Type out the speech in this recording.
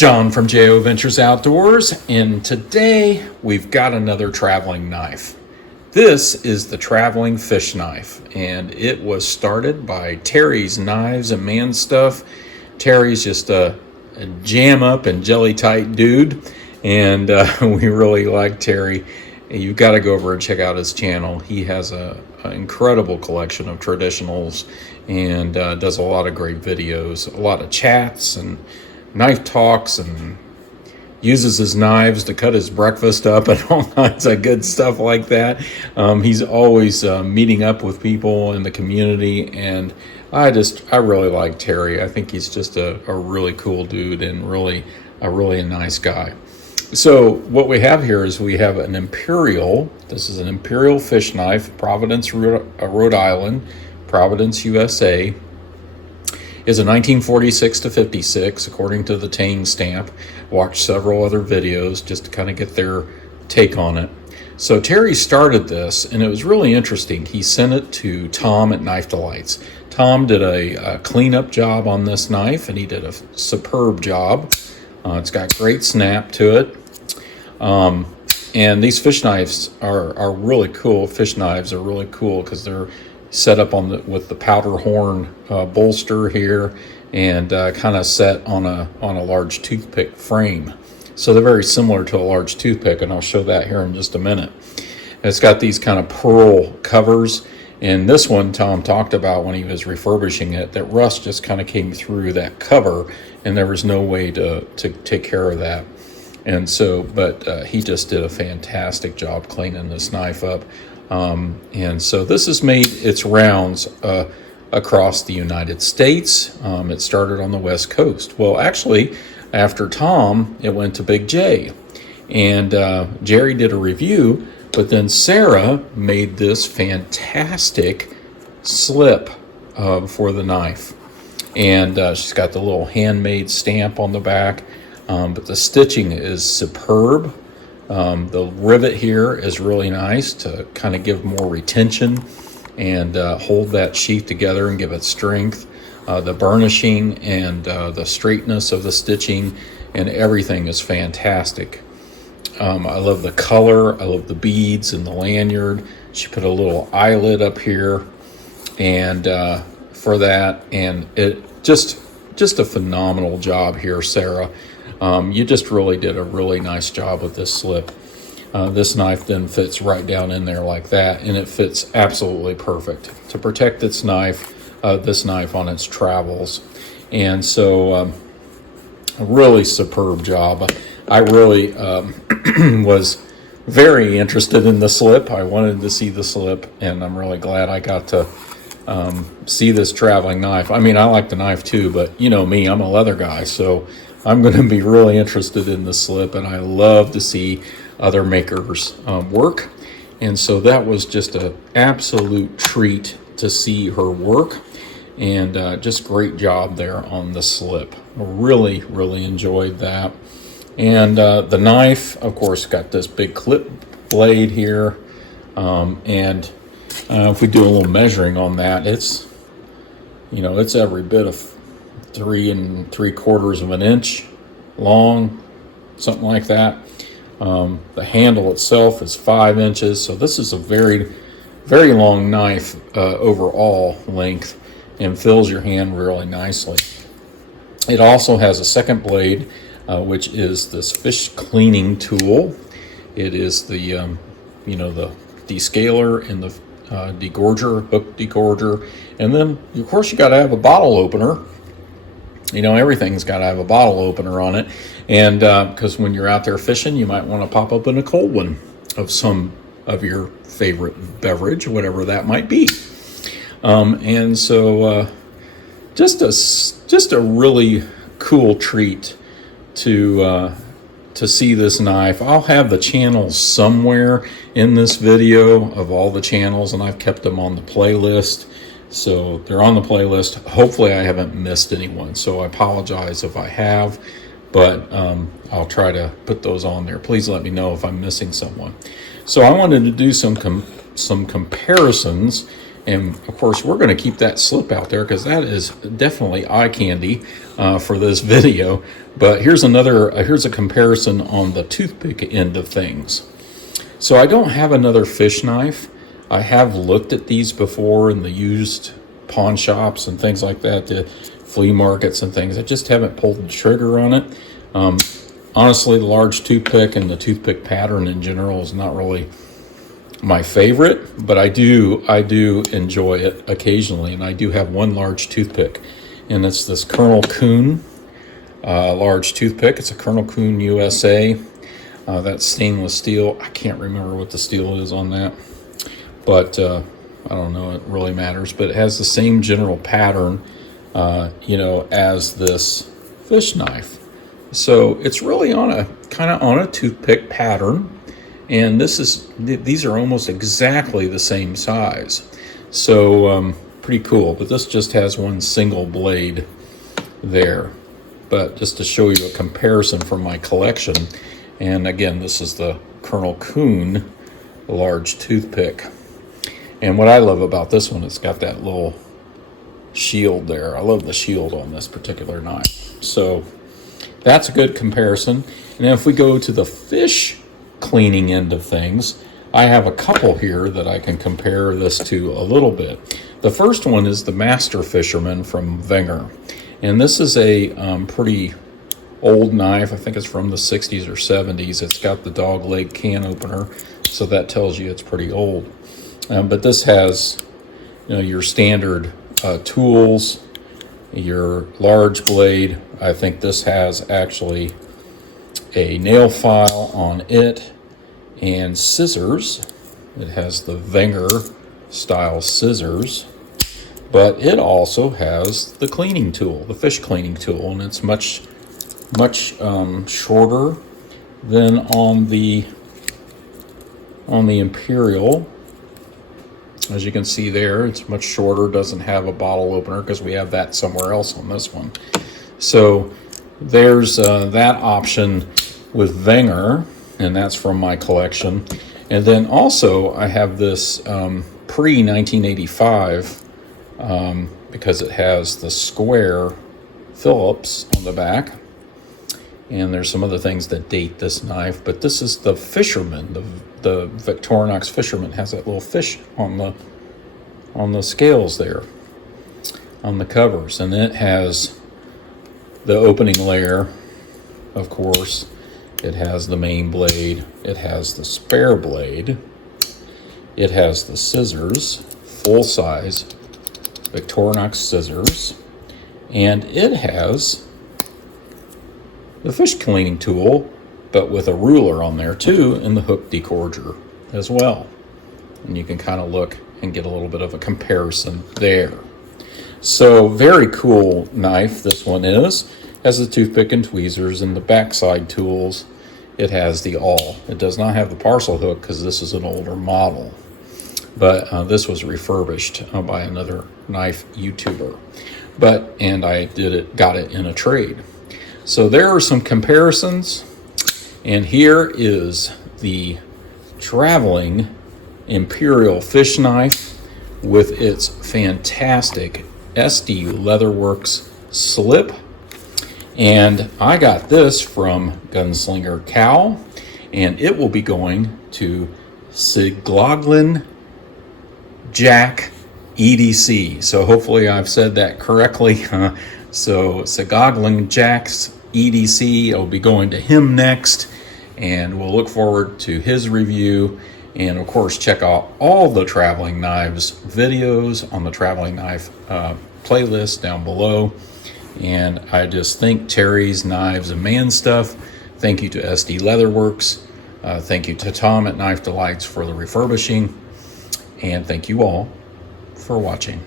John from JO Ventures Outdoors, and today we've got another traveling knife. This is the traveling fish knife, and it was started by Terry's Knives and Man Stuff. Terry's just a jam up and jelly tight dude, and we really like Terry. You've got to go over and check out his channel. He has an incredible collection of traditionals and does a lot of great videos, a lot of chats and knife talks, and uses his knives to cut his breakfast up and all kinds of good stuff like that. He's always meeting up with people in the community, and I really like Terry. I think he's just a really cool dude and really a nice guy. So what we have here is we have an Imperial. This is an Imperial fish knife, Providence, Rhode Island, Providence, USA. Is a 1946 to 56, according to the Tang stamp. Watched several other videos just to kind of get their take on it. So Terry started this, and it was really interesting. He sent it to Tom at Knife Delights. Tom did a cleanup job on this knife, and he did a superb job. It's got great snap to it. And these fish knives are really cool. Fish knives are really cool because they're set up with the powder horn bolster here, and kind of set on a large toothpick frame. So they're very similar to a large toothpick, and I'll show that here in just a minute. It's got these kind of pearl covers, and this one Tom talked about when he was refurbishing it, that rust just kind of came through that cover, and there was no way to take care of that. And so, but he just did a fantastic job cleaning this knife up. And so this has made its rounds across the United States. It started on the West Coast. Well, actually, after Tom, it went to Big J. And Jerry did a review, but then Sarah made this fantastic slip for the knife. And she's got the little handmade stamp on the back, but the stitching is superb. The rivet here is really nice to kind of give more retention and hold that sheath together and give it strength. The burnishing and the straightness of the stitching and everything is fantastic. I love the color. I love the beads and the lanyard. She put a little eyelet up here and for that, and it just a phenomenal job here, Sarah. You just really did a really nice job with this slip. This knife then fits right down in there like that, and it fits absolutely perfect to protect this knife on its travels. And so a really superb job. I really was very interested in the slip. I wanted to see the slip, and I'm really glad I got to see this traveling knife. I mean, I like the knife too, but you know me, I'm a leather guy, so I'm going to be really interested in the slip, and I love to see other makers work. And so that was just an absolute treat to see her work, and just great job there on the slip. Really enjoyed that. And the knife, of course, got this big clip blade here, and if we do a little measuring on that, it's every bit of 3 3/4 of an inch long, something like that. The handle itself is 5 inches, so this is a very long knife overall length, and fills your hand really nicely. It also has a second blade, which is this fish cleaning tool. It is the the descaler and the hook degorger, and then of course you got to have a bottle opener. Everything's got to have a bottle opener on it, and because when you're out there fishing, you might want to pop open a cold one of some of your favorite beverage, whatever that might be. And so just a really cool treat to see this knife. I'll have the channels somewhere in this video of all the channels, and I've kept them on the playlist. So they're on the playlist. Hopefully I haven't missed anyone, so I apologize if I have, but I'll try to put those on there. Please let me know if I'm missing someone. So I wanted to do some comparisons And of course, we're going to keep that slip out there because that is definitely eye candy for this video. But here's a comparison on the toothpick end of things. So I don't have another fish knife. I have looked at these before in the used pawn shops and things like that, the flea markets and things. I just haven't pulled the trigger on it. Honestly, the large toothpick and the toothpick pattern in general is not really my favorite, but I do enjoy it occasionally, and I do have one large toothpick, and it's this Colonel Coon large toothpick. It's a Colonel Coon USA. That's stainless steel. I can't remember what the steel is on that, but I don't know, it really matters. But it has the same general pattern, as this fish knife. So it's really on a toothpick pattern. And these are almost exactly the same size. So pretty cool, but this just has one single blade there. But just to show you a comparison from my collection, and again, this is the Colonel Coon large toothpick. And what I love about this one, it's got that little shield there. I love the shield on this particular knife. So that's a good comparison. And then if we go to the fish cleaning end of things, I have a couple here that I can compare this to a little bit. The first one is the Master Fisherman from Wenger, and this is a pretty old knife. I think it's from the 60s or 70s. It's got the dog leg can opener, so that tells you it's pretty old. But this has your standard tools, your large blade. I think this has actually a nail file on it and scissors. It has the Wenger style scissors, but it also has the cleaning tool, the fish cleaning tool, and it's much shorter than on the Imperial. As you can see there, it's much shorter, doesn't have a bottle opener because we have that somewhere else on this one. So there's that option with Wenger, and that's from my collection. And then also I have this pre-1985 because it has the square Phillips on the back. And there's some other things that date this knife, but this is the Fisherman. The Victorinox Fisherman has that little fish on the scales there, on the covers. And then it has the opening layer, of course. It has the main blade. It has the spare blade. It has the scissors, full-size Victorinox scissors. And it has the fish cleaning tool, but with a ruler on there too, and the hook decorger as well. And you can kind of look and get a little bit of a comparison there. So very cool knife this one is. Has the toothpick and tweezers and the backside tools. It has the awl. It does not have the parcel hook because this is an older model. But this was refurbished by another knife YouTuber. And I got it in a trade. So there are some comparisons. And here is the traveling Imperial fish knife with its fantastic SD Leatherworks slip. And I got this from Gunslinger Cow, and it will be going to Sigloglin Jack EDC. So hopefully I've said that correctly. So Sigloglin Jack's EDC, it'll be going to him next, and we'll look forward to his review. And of course, check out all the traveling knives videos on the traveling knife playlist down below. And I just thank Terry's Knives and Man Stuff. Thank you to SD Leatherworks. Thank you to Tom at Knife Delights for the refurbishing. And thank you all for watching.